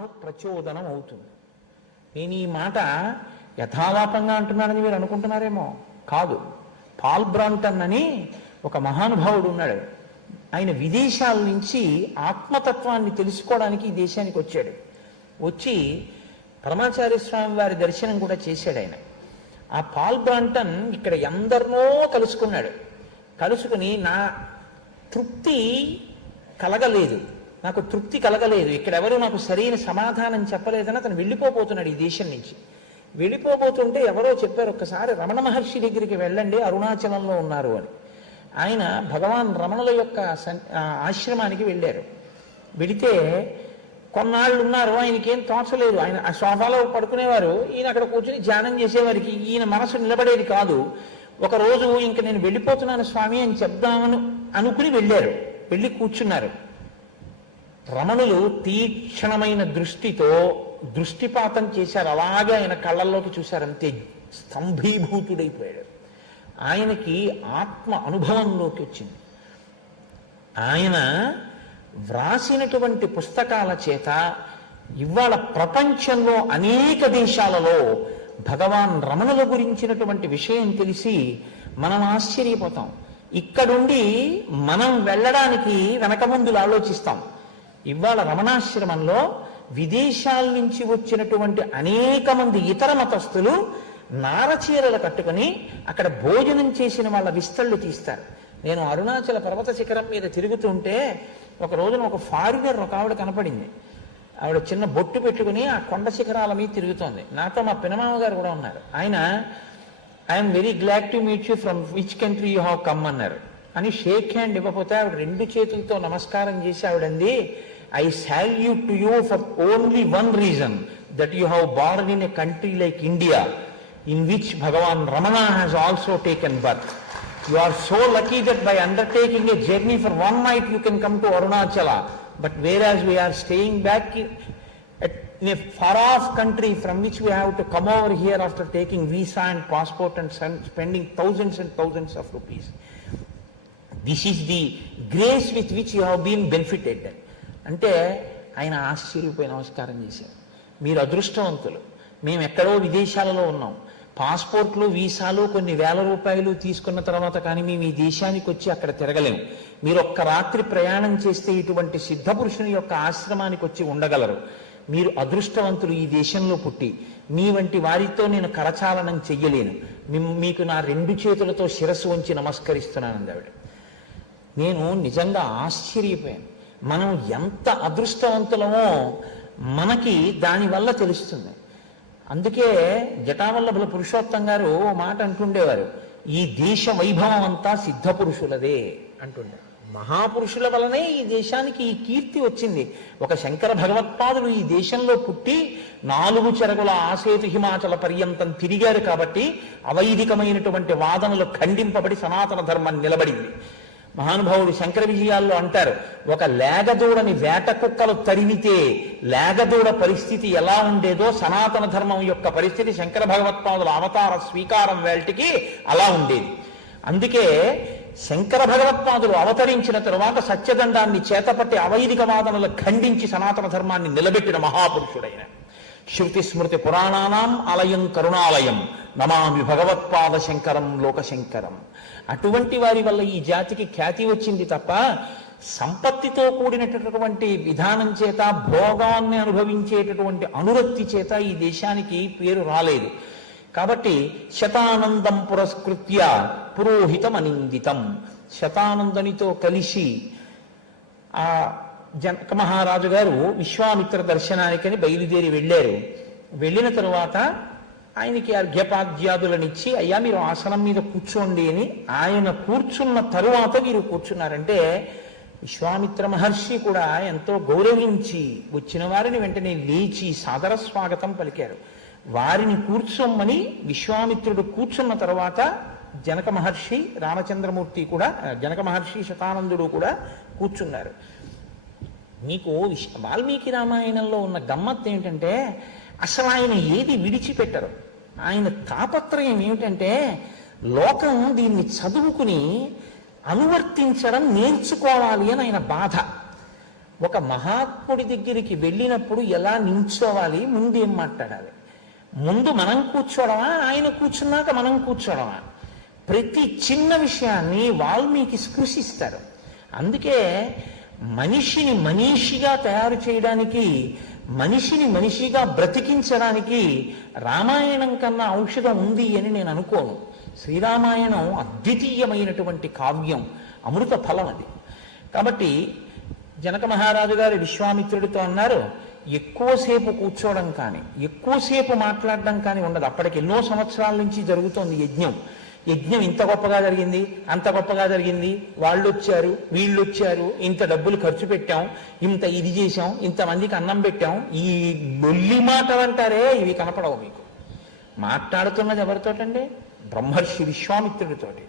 తాను ప్రచోదనం అవుతుంది. నేను ఈ మాట యథాలాపంగా అంటున్నానని మీరు అనుకుంటున్నారేమో. కాదు. పాల్ బ్రాంటన్ అని ఒక మహానుభావుడు ఉన్నాడు. ఆయన విదేశాల నుంచి ఆత్మతత్వాన్ని తెలుసుకోవడానికి ఈ దేశానికి వచ్చాడు. వచ్చి పరమాచార్య స్వామి వారి దర్శనం కూడా చేశాడు ఆయన. ఆ పాల్ బ్రాంటన్ ఇక్కడ ఎందరినో కలుసుకున్నాడు. కలుసుకుని నా తృప్తి కలగలేదు, నాకు తృప్తి కలగలేదు, ఇక్కడెవరు నాకు సరైన సమాధానం చెప్పలేదని అతను వెళ్ళిపోతున్నాడు ఈ దేశం నుంచి. వెళ్ళిపోతుంటే ఎవరో చెప్పారు, ఒక్కసారి రమణ మహర్షి దగ్గరికి వెళ్ళండి, అరుణాచలంలో ఉన్నారు అని. ఆయన భగవాన్ రమణుల యొక్క ఆశ్రమానికి వెళ్ళారు. వెళితే కొన్నాళ్ళు ఉన్నారు. ఆయనకేం తోచలేదు. ఆయన ఆ సోఫాలో పడుకునేవారు, ఈయన అక్కడ కూర్చుని ధ్యానం చేసేవారికి ఈయన మనసు నిలబడేది కాదు. ఒకరోజు ఇంక నేను వెళ్ళిపోతున్నాను స్వామి అని చెప్దామని అనుకుని వెళ్ళారు. వెళ్ళి కూర్చున్నారు. రమణులు తీక్షణమైన దృష్టితో దృష్టిపాతం చేశారు. అలాగే ఆయన కళ్ళల్లోకి చూశారు. అంతే స్తంభీభూతుడైపోయాడు. ఆయనకి ఆత్మ అనుభవంలోకి వచ్చింది. ఆయన వ్రాసినటువంటి పుస్తకాల చేత ఇవాళ ప్రపంచంలో అనేక దేశాలలో భగవాన్ రమణుల గురించినటువంటి విషయం తెలిసి మనం ఆశ్చర్యపోతాం. ఇక్కడుండి మనం వెళ్ళడానికి వెనక ముందులు ఆలోచిస్తాం. ఇవాళ రమణాశ్రమంలో విదేశాల నుంచి వచ్చినటువంటి అనేక మంది ఇతర మతస్థులు నారచీరలు కట్టుకుని అక్కడ భోజనం చేసిన వాళ్ళ విస్తళ్ళు తీస్తారు. నేను అరుణాచల పర్వత శిఖరం మీద తిరుగుతుంటే ఒక రోజున ఒక ఫారినర్ ఒక ఆవిడ కనపడింది. ఆవిడ చిన్న బొట్టు పెట్టుకుని ఆ కొండ శిఖరాల మీద తిరుగుతోంది. నాతో మా పినమామ గారు కూడా ఉన్నారు. ఆయన I'm very glad to meet you from which country you have come అన్నారు. అని షేక్ హ్యాండ్ ఇవ్వకపోతే ఆవిడ రెండు చేతులతో నమస్కారం చేసి ఆవిడంది, I salute to you for only one reason, that you have born in a country like India in which Bhagavan Ramana has also taken birth. You are so lucky that by undertaking a journey for one night you can come to Arunachala. But whereas we are staying back in a far-off country from which we have to come over here after taking visa and passport and spending thousands and thousands of rupees. This is the grace with which you have been benefited. అంటే ఆయన ఆశ్చర్యపోయి నమస్కారం చేశారు. మీరు అదృష్టవంతులు. మేము ఎక్కడో విదేశాలలో ఉన్నాం. పాస్పోర్ట్లు వీసాలు కొన్ని వేల రూపాయలు తీసుకున్న తర్వాత కానీ మేము ఈ దేశానికి వచ్చి అక్కడ తిరగలేము. మీరు ఒక్క రాత్రి ప్రయాణం చేస్తే ఇటువంటి సిద్ధపురుషుని యొక్క ఆశ్రమానికి వచ్చి ఉండగలరు. మీరు అదృష్టవంతులు ఈ దేశంలో పుట్టి. మీ వంటి వారితో నేను కరచాలనం చెయ్యలేను. మీకు నా రెండు చేతులతో శిరస్సు వంచి నమస్కరిస్తున్నాను ఆవిడ. నేను నిజంగా ఆశ్చర్యపోయాను. మనం ఎంత అదృష్టవంతులమో మనకి దానివల్ల తెలుస్తుంది. అందుకే జటావల్లభుల పురుషోత్తం గారు ఓ మాట అంటుండేవారు, ఈ దేశ వైభవం అంతా సిద్ధ పురుషులదే అంటుండేవారు. మహాపురుషుల వలనే ఈ దేశానికి ఈ కీర్తి వచ్చింది. ఒక శంకర భగవత్పాదులు ఈ దేశంలో పుట్టి 4 చెరగుల ఆసేతు హిమాచల పర్యంతం తిరిగారు కాబట్టి అవైదికమైనటువంటి వాదనలు ఖండింపబడి సనాతన ధర్మం నిలబడింది. మహానుభావుడు శంకర విజయాల్లో అంటారు, ఒక లేగదూడని వేట కుక్కలు తరిమితే లేగదూడ పరిస్థితి ఎలా ఉండేదో సనాతన ధర్మం యొక్క పరిస్థితి శంకర భగవత్పాదుల అవతార స్వీకారం వేల్టికి అలా ఉండేది. అందుకే శంకర భగవత్పాదులు అవతరించిన తరువాత సత్యదండాన్ని చేతపట్టి అవైదిక వాదనలు ఖండించి సనాతన ధర్మాన్ని నిలబెట్టిన మహాపురుషుడైన శృతి స్మృతి పురాణానాం ఆలయం కరుణాలయం నమామి భగవత్పాద శంకరం లోకశంకరం. అటువంటి వారి వల్ల ఈ జాతికి ఖ్యాతి వచ్చింది తప్ప సంపత్తితో కూడినటువంటి విధానం చేత భోగాన్ని అనుభవించేటటువంటి అనురక్తి చేత ఈ దేశానికి పేరు రాలేదు. కాబట్టి శతానందం పురస్కృత్య పురోహితం అనిందితం, శతానందనితో కలిసి ఆ జనక మహారాజు గారు విశ్వామిత్ర దర్శనానికని బయలుదేరి వెళ్ళారు. వెళ్ళిన తరువాత ఆయనకి అర్ఘ్యపాద్యాదులనిచ్చి, అయ్యా మీరు ఆసనం మీద కూర్చోండి అని ఆయన కూర్చున్న తరువాత వీరు కూర్చున్నారంటే విశ్వామిత్ర మహర్షి కూడా ఎంతో గౌరవించి వచ్చిన వారిని వెంటనే లేచి సాదర స్వాగతం పలికారు. వారిని కూర్చోమని విశ్వామిత్రుడు కూర్చున్న తర్వాత జనక మహర్షి రామచంద్రమూర్తి కూడా, జనక మహర్షి శతానందుడు కూడా కూర్చున్నారు. మీకు వాల్మీకి రామాయణంలో ఉన్న గమ్మత్తు ఏమిటంటే అసలు ఆయన ఏది విడిచిపెట్టరు. ఆయన తాపత్రయం ఏమిటంటే లోకం దీన్ని చదువుకుని అనువర్తించడం నేర్చుకోవాలి అని ఆయన బాధ. ఒక మహాత్ముడి దగ్గరికి వెళ్ళినప్పుడు ఎలా నించోవాలి, ముందు ఏం మాట్లాడాలి, ముందు మనం కూర్చోవడమా, ఆయన కూర్చున్నాక మనం కూర్చోవడమా, ప్రతి చిన్న విషయాన్ని వాల్మీకి స్పృశిస్తారు. అందుకే మనిషిని మనీషిగా తయారు చేయడానికి, మనిషిని మనిషిగా బ్రతికించడానికి రామాయణం కన్నా ఔషధం ఉంది అని నేను అనుకోను. శ్రీరామాయణం అద్వితీయమైనటువంటి కావ్యం, అమృత ఫలం అది. కాబట్టి జనక మహారాజు గారు విశ్వామిత్రుడితో అన్నారు, ఎక్కువసేపు కూర్చోవడం కానీ ఎక్కువసేపు మాట్లాడడం కానీ ఉండదు. అప్పటికి ఎన్నో సంవత్సరాల నుంచి జరుగుతోంది యజ్ఞం. యజ్ఞం ఇంత గొప్పగా జరిగింది, అంత గొప్పగా జరిగింది, వాళ్ళు వచ్చారు, వీళ్ళు వచ్చారు, ఇంత డబ్బులు ఖర్చు పెట్టాం, ఇంత ఇది చేశాం, ఇంతమందికి అన్నం పెట్టాం, ఈ లొల్లి మాటలు అంటారే ఇవి కనపడవు మీకు. మాట్లాడుతున్నది ఎవరితోటండి? బ్రహ్మర్షి విశ్వామిత్రుడితోటి.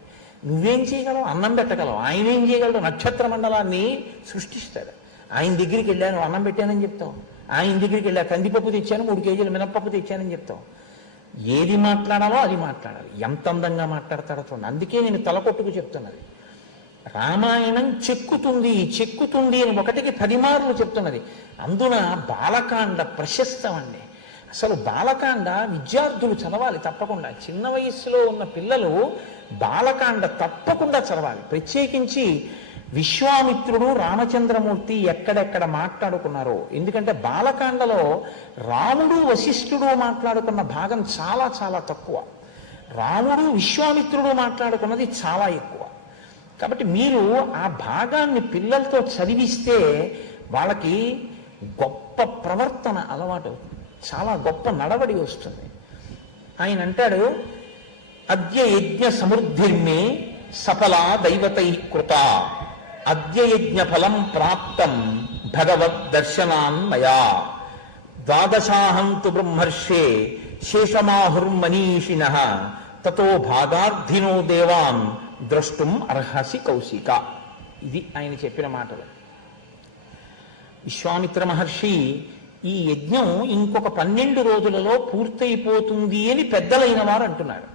నువ్వేం చేయగలవు? అన్నం పెట్టగలవు. ఆయన ఏం చేయగలడు? నక్షత్ర మండలాన్ని సృష్టిస్తాడు. ఆయన దగ్గరికి వెళ్ళాను, అన్నం పెట్టానని చెప్తావు. ఆయన దగ్గరికి వెళ్ళా, కందిపప్పు తెచ్చాను, 3 కేజీలు మినప్పప్పు తెచ్చానని చెప్తావు. ఏది మాట్లాడాలో అది మాట్లాడాలి. ఎంత అందంగా మాట్లాడతాడో చూడండి. అందుకే నేను తలకొట్టుకు చెప్తున్నది, రామాయణం చెక్కుతుంది చెక్కుతుంది అని 1కి 10 మార్లు చెప్తున్నది. అందున బాలకాండ ప్రశస్తం అండి. అసలు బాలకాండ విద్యార్థులు చదవాలి తప్పకుండా. చిన్న వయస్సులో ఉన్న పిల్లలు బాలకాండ తప్పకుండా చదవాలి. ప్రత్యేకించి విశ్వామిత్రుడు రామచంద్రమూర్తి ఎక్కడెక్కడ మాట్లాడుకున్నారో. ఎందుకంటే బాలకాండలో రాముడు వశిష్ఠుడు మాట్లాడుకున్న భాగం చాలా చాలా తక్కువ, రాముడు విశ్వామిత్రుడు మాట్లాడుకున్నది చాలా ఎక్కువ. కాబట్టి మీరు ఆ భాగాన్ని పిల్లలతో చదివిస్తే వాళ్ళకి గొప్ప ప్రవర్తన అలవాటు, చాలా గొప్ప నడవడి వస్తుంది. ఆయన అంటాడు, అద్య యజ్ఞ సమృద్ధిర్మే సఫలా దైవతై కృత, అద్య యజ్ఞ ఫలం ప్రాప్తం భగవద్ దర్శనాన్మయా, ద్వాదశాహంతు బ్రహ్మర్షే శేషమాహుర్మనీషిణః, తతో భాగార్థినో దేవాన్ ద్రష్టుం అర్హసి కౌశిక. ఇది ఆయన చెప్పిన మాటలు. విశ్వామిత్ర మహర్షి ఈ యజ్ఞం ఇంకొక 12 రోజులలో పూర్తయిపోతుంది అని పెద్దలైన వారు అంటున్నారు.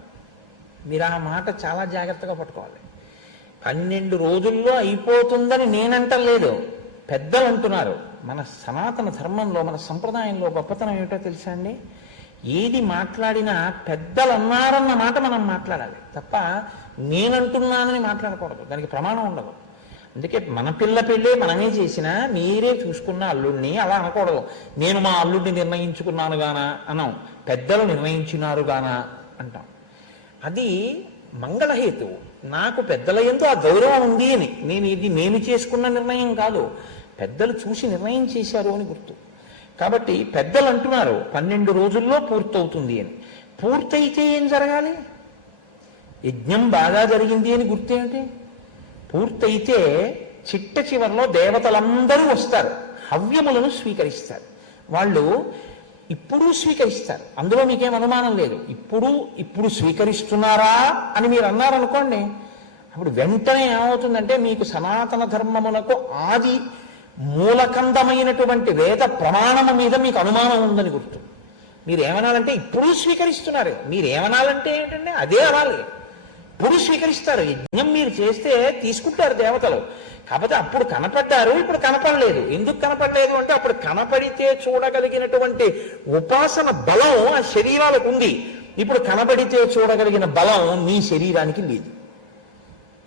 మీరు ఆ మాట చాలా జాగ్రత్తగా పట్టుకోవాలి. 12 రోజుల్లో అయిపోతుందని నేనంటలేదు, పెద్దలు అంటున్నారు. మన సనాతన ధర్మంలో, మన సంప్రదాయంలో గొప్పతనం ఏమిటో తెలుసా అండి? ఏది మాట్లాడినా పెద్దలు అన్నారన్న మాట మనం మాట్లాడాలి తప్ప నేనంటున్నానని మాట్లాడకూడదు. దానికి ప్రమాణం ఉండదు. అందుకే మన పిల్ల పెళ్ళే మనమే చేసినా మీరే చూసుకున్న అల్లుడిని అలా అనకూడదు. నేను మా అల్లుడిని నిర్ణయించుకున్నాను గానా అన్నాం, పెద్దలు నిర్ణయించినారు గానా అంటాం. అది మంగళహేతువు. నాకు పెద్దల యందు ఆ గౌరవం ఉంది అని. నేను చేసుకున్న నిర్ణయం కాదు, పెద్దలు చూసి నిర్ణయం చేశారు అని గుర్తు. కాబట్టి పెద్దలు అంటున్నారు 12 రోజుల్లో పూర్తవుతుంది అని. పూర్తయితే ఏం జరగాలి? యజ్ఞం బాగా జరిగింది అని గుర్తేమిటి? పూర్తయితే చిట్ట చివరిలో దేవతలందరూ వస్తారు, హవ్యములను స్వీకరిస్తారు. వాళ్ళు ఇప్పుడు స్వీకరిస్తారు, అందులో మీకేం అనుమానం లేదు. ఇప్పుడు స్వీకరిస్తున్నారా అని మీరు అన్నారనుకోండి, అప్పుడు వెంటనే ఏమవుతుందంటే మీకు సనాతన ధర్మమునకు ఆది మూలకందమైనటువంటి వేద ప్రమాణము మీద మీకు అనుమానం ఉందని గుర్తు. మీరు ఏమనాలంటే ఇప్పుడు స్వీకరిస్తున్నారు, మీరు ఏమనాలంటే ఏంటంటే అదే అనాలి. ఇప్పుడు స్వీకరిస్తారు. యజ్ఞం మీరు చేస్తే తీసుకుంటారు దేవతలు. కాకపోతే అప్పుడు కనపడ్డారు, ఇప్పుడు కనపడలేదు. ఎందుకు కనపడలేదు అంటే అప్పుడు కనపడితే చూడగలిగినటువంటి ఉపాసన బలం ఆ శరీరాలకు ఉంది. ఇప్పుడు కనపడితే చూడగలిగిన బలం మీ శరీరానికి లేదు.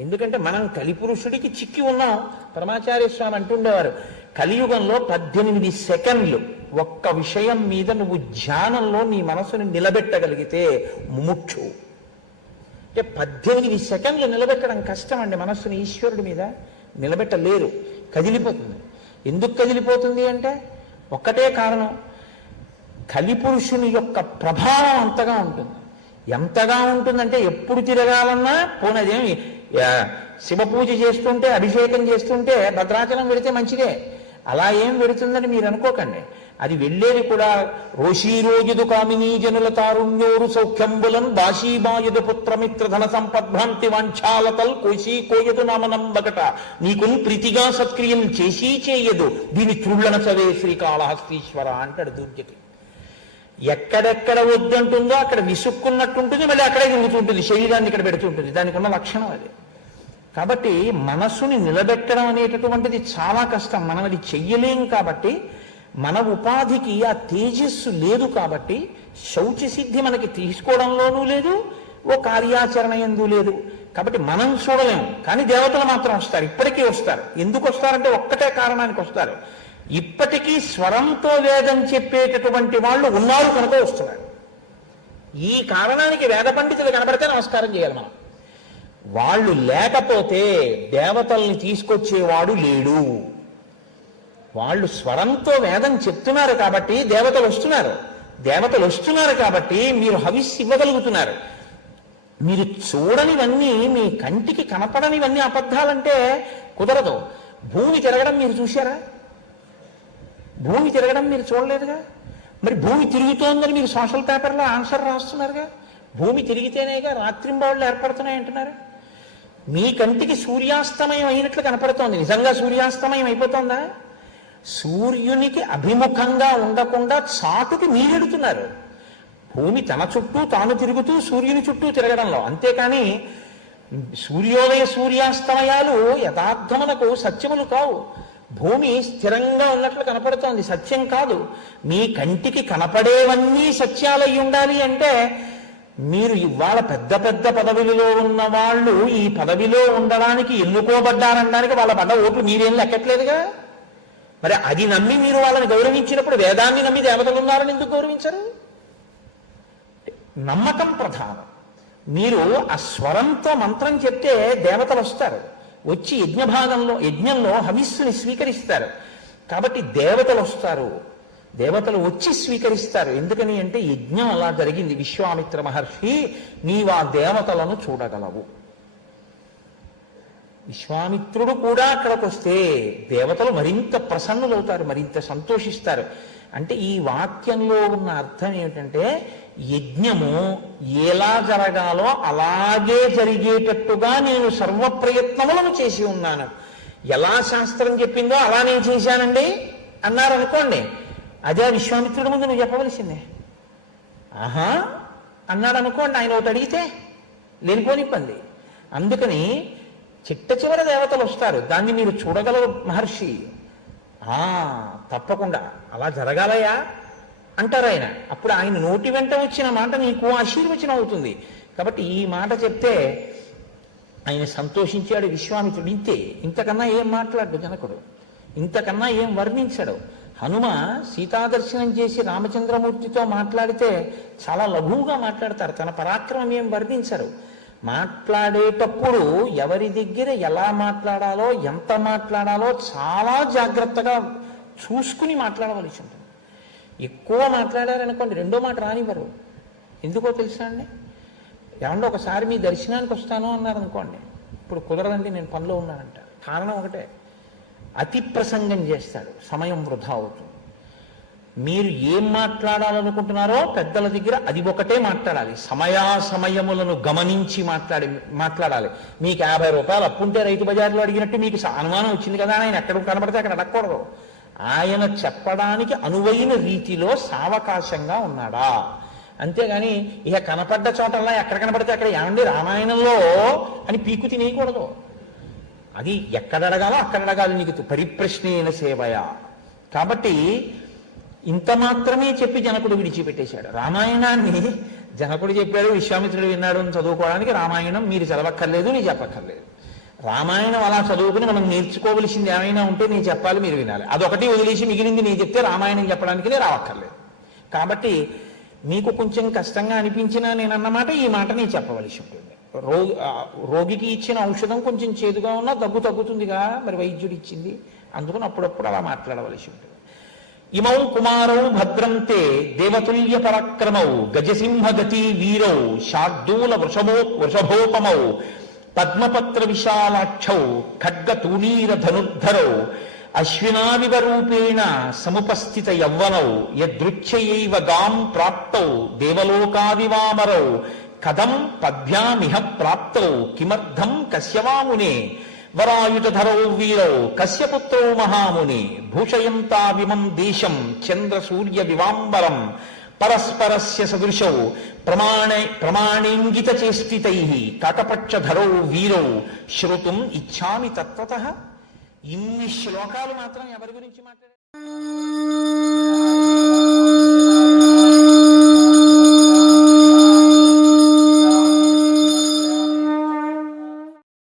ఎందుకంటే మనం కలిపురుషుడికి చిక్కి ఉన్నాం. పరమాచార్య స్వామి అంటుండేవారు, కలియుగంలో 18 సెకండ్లు ఒక్క విషయం మీద నువ్వు ధ్యానంలో నీ మనసుని నిలబెట్టగలిగితే ముముక్షు. అంటే 18 సెకండ్లు నిలబెట్టడం కష్టం అండి. మనస్సుని ఈశ్వరుడి మీద నిలబెట్టలేరు, కదిలిపోతుంది. ఎందుకు కదిలిపోతుంది అంటే ఒక్కటే కారణం, కలిపురుషుని యొక్క ప్రభావం అంతగా ఉంటుంది. ఎంతగా ఉంటుందంటే ఎప్పుడు తిరగాలన్నా పోనదేమి, శివ పూజ చేస్తుంటే అభిషేకం చేస్తుంటే భద్రాచలం వెళితే మంచిదే, అలా ఏం వెళుతుందని మీరు అనుకోకండి. అది వెళ్ళేది కూడా రోషీరోజుదు కామినీ జనుల తారుణ్యోరు సౌఖ్యంబులం దాశీబాయుదు పుత్రమిత్ర ధన సంపద్భ్రాంతి వాంఛాలతల్ కోశీ కోయదు నామనంబకట, నీకుని ప్రీతిగా సత్క్రియం చేసి చేయదు దీని త్రుళ్ళన చవే శ్రీకాళహస్తీశ్వర అంటాడు దూర్జటి. ఎక్కడెక్కడ వద్దంటుందో అక్కడ విసుక్కున్నట్టుంటుంది, మళ్ళీ అక్కడే తిరుగుతుంటుంది, శరీరాన్ని ఇక్కడ పెడుతుంటుంది. దానికి ఉన్న లక్షణం అది. కాబట్టి మనస్సుని నిలబెట్టడం అనేటటువంటిది చాలా కష్టం. మనం అది చెయ్యలేం. కాబట్టి మన ఉపాధికి ఆ తేజస్సు లేదు. కాబట్టి శౌచ సిద్ధి మనకి తీసుకోవడంలోనూ లేదు, ఓ కార్యాచరణ ఎందు లేదు. కాబట్టి మనం చూడలేము. కానీ దేవతలు మాత్రం వస్తారు, ఇప్పటికీ వస్తారు. ఎందుకు వస్తారంటే ఒక్కటే కారణానికి వస్తారు. ఇప్పటికీ స్వరంతో వేదం చెప్పేటటువంటి వాళ్ళు ఉన్నారు కనుక వస్తున్నారు. ఈ కారణానికి వేద పండితులు కనబడితే నమస్కారం చేయాలి మనం. వాళ్ళు లేకపోతే దేవతల్ని తీసుకొచ్చేవాడు లేడు. వాళ్ళు స్వరంతో వేదం చెప్తున్నారు కాబట్టి దేవతలు వస్తున్నారు. దేవతలు వస్తున్నారు కాబట్టి మీరు హవిస్సు ఇవ్వగలుగుతున్నారు. మీరు చూడనివన్నీ, మీ కంటికి కనపడనివన్నీ అబద్ధాలంటే కుదరదు. భూమి తిరగడం మీరు చూశారా? భూమి తిరగడం మీరు చూడలేదుగా. మరి భూమి తిరుగుతోందని మీరు సోషల్ పేపర్లో ఆన్సర్ రాస్తున్నారుగా. భూమి తిరిగితేనేగా రాత్రింబావుళ్ళు ఏర్పడుతున్నాయి అంటున్నారు. మీ కంటికి సూర్యాస్తమయం అయినట్లు కనపడుతోంది. నిజంగా సూర్యాస్తమయం అయిపోతుందా? సూర్యునికి అభిముఖంగా ఉండకుండా చాటుకు మీరెడుతున్నారు. భూమి తన చుట్టూ తాను తిరుగుతూ సూర్యుని చుట్టూ తిరగడంలో. అంతేకాని సూర్యోదయ సూర్యాస్తమయాలు యథార్థమునకు సత్యములు కావు. భూమి స్థిరంగా ఉన్నట్లు కనపడుతోంది, సత్యం కాదు. మీ కంటికి కనపడేవన్నీ సత్యాలై ఉండాలి అంటే మీరు ఇవాళ పెద్ద పెద్ద పదవిలో ఉన్న వాళ్ళు ఈ పదవిలో ఉండడానికి ఎన్నుకోబడ్డారనడానికి వాళ్ళ పడ్డ ఓట్లు మీరేం లెక్కట్లేదుగా. మరి అది నమ్మి మీరు వాళ్ళని గౌరవించినప్పుడు వేదాన్ని నమ్మి దేవతలు ఉన్నారని ఎందుకు గౌరవించరు? నమ్మకం ప్రధానం. మీరు ఆ స్వరంతో మంత్రం చెప్తే దేవతలు వస్తారు, వచ్చి యజ్ఞంలో హవిస్సుని స్వీకరిస్తారు. కాబట్టి దేవతలు వస్తారు, దేవతలు వచ్చి స్వీకరిస్తారు. ఎందుకని అంటే యజ్ఞం అలా జరిగింది. విశ్వామిత్ర మహర్షి, నీవు ఆ దేవతలను చూడగలవు. విశ్వామిత్రుడు కూడా అక్కడికి వస్తే దేవతలు మరింత ప్రసన్నులవుతారు, మరింత సంతోషిస్తారు. అంటే ఈ వాక్యంలో ఉన్న అర్థం ఏమిటంటే యజ్ఞము ఎలా జరగాలో అలాగే జరిగేటట్టుగా నేను సర్వ ప్రయత్నములను చేసి ఉన్నాను. ఎలా శాస్త్రం చెప్పిందో అలా నేను చేశానండి అన్నారనుకోండి, అదే విశ్వామిత్రుడి ముందు నువ్వు చెప్పవలసిందే. ఆహా అన్నాడు అనుకోండి, ఆయన ఒకటి అడిగితే లేనిపోని ఇబ్బంది. అందుకని చిట్ట చివర దేవతలు వస్తారు, దాన్ని మీరు చూడగలరు మహర్షి. తప్పకుండా అలా జరగాలయా అంటారు ఆయన. అప్పుడు ఆయన నోటి వెంట వచ్చిన మాట నీకు ఆశీర్వచనం అవుతుంది. కాబట్టి ఈ మాట చెప్తే ఆయన సంతోషించాడు విశ్వామిత్రుడు. ఇంతకన్నా ఏం మాట్లాడు జనకుడు, ఇంతకన్నా ఏం వర్ణించాడు. హనుమ సీతాదర్శనం చేసి రామచంద్రమూర్తితో మాట్లాడితే చాలా లఘువుగా మాట్లాడతారు, తన పరాక్రమం ఏం వర్ణించరు. మాట్లాడేటప్పుడు ఎవరి దగ్గర ఎలా మాట్లాడాలో, ఎంత మాట్లాడాలో చాలా జాగ్రత్తగా చూసుకుని మాట్లాడవలసి ఉంటుంది. ఎక్కువ మాట్లాడారనుకోండి రెండో మాట రానివ్వరు. ఎందుకో తెలుసా అండి? ఏమంటే ఒకసారి మీ దర్శనానికి వస్తాను అన్నారనుకోండి, ఇప్పుడు కుదరదండి నేను పనిలో ఉన్నానంట. కారణం ఒకటే, అతి ప్రసంగం చేస్తాడు, సమయం వృధా అవుతుంది. మీరు ఏం మాట్లాడాలనుకుంటున్నారో పెద్దల దగ్గర అది ఒకటే మాట్లాడాలి. సమయాసమయములను గమనించి మాట్లాడాలి. మీకు 50 రూపాయలు అప్పుంటే రైతు బజార్లో అడిగినట్టు మీకు అనుమానం వచ్చింది కదా, ఆయన ఎక్కడ కనబడితే అక్కడ అడగకూడదు. ఆయన చెప్పడానికి అనువైన రీతిలో సావకాశంగా ఉన్నాడా, అంతేగాని ఇక కనపడ్డ చోటల్లా ఎక్కడ కనపడితే అక్కడ ఏమండి రామాయణంలో అని పీకు తినేయకూడదు. అది ఎక్కడ అడగాలో అక్కడ అడగాలి. నీకు పరిప్రశ్నేన సేవయా. కాబట్టి ఇంత మాత్రమే చెప్పి జనకుడు విడిచిపెట్టేశాడు. రామాయణాన్ని జనకుడు చెప్పాడు, విశ్వామిత్రుడు విన్నాడు అని చదువుకోవడానికి రామాయణం మీరు చదవక్కర్లేదు, నీ చెప్పక్కర్లేదు. రామాయణం అలా చదువుకుని మనం నేర్చుకోవలసింది ఏమైనా ఉంటే నేను చెప్పాలి, మీరు వినాలి. అదొకటి వదిలేసి మిగిలింది నేను చెప్తే రామాయణం చెప్పడానికి రావక్కర్లేదు. కాబట్టి మీకు కొంచెం కష్టంగా అనిపించినా నేనన్నమాట ఈ మాట నేను చెప్పవలసి ఉంటుంది. రోగికి ఇచ్చిన ఔషధం కొంచెం చేదుగా ఉన్నా దగ్గు తగ్గుతుందిగా, మరి వైద్యుడు ఇచ్చింది, అందుకని అప్పుడప్పుడు అలా మాట్లాడవలసి ఉంటుంది. ఇమౌ కుమారౌ భద్రంతే దేవతుల్య పరాక్రమౌ గజసింహగతి వీరౌ శార్దూల వృషభోపమౌ పద్మపత్ర విశాలాక్షౌ ఖడ్గతూణీర ధనుర్ధరౌ అశ్వినావివ రూపేణ సముపస్థిత యవ్వనౌ యదృచ్ఛయైవ గాం ప్రాప్తౌ దేవలోకావివామరౌ కథం పద్భ్యామిహ ప్రాప్తౌ కిమర్థం కశ్యవామునే వరాయుధరౌ వీరౌ కశ్యపుత్రౌ మహాముని భూషయంతా విమం దేశం చంద్ర సూర్య వివాంబరం పరస్పరస్య సదృశౌ ప్రమాణేంగిత చేష్టితై కాకపక్షధరౌ వీరౌ శ్రోతుం ఇచ్ఛామి తత్వతః. ఇన్ని శ్లోకాలు మాత్రం ఎవరి గురించి మాట్లాడారు?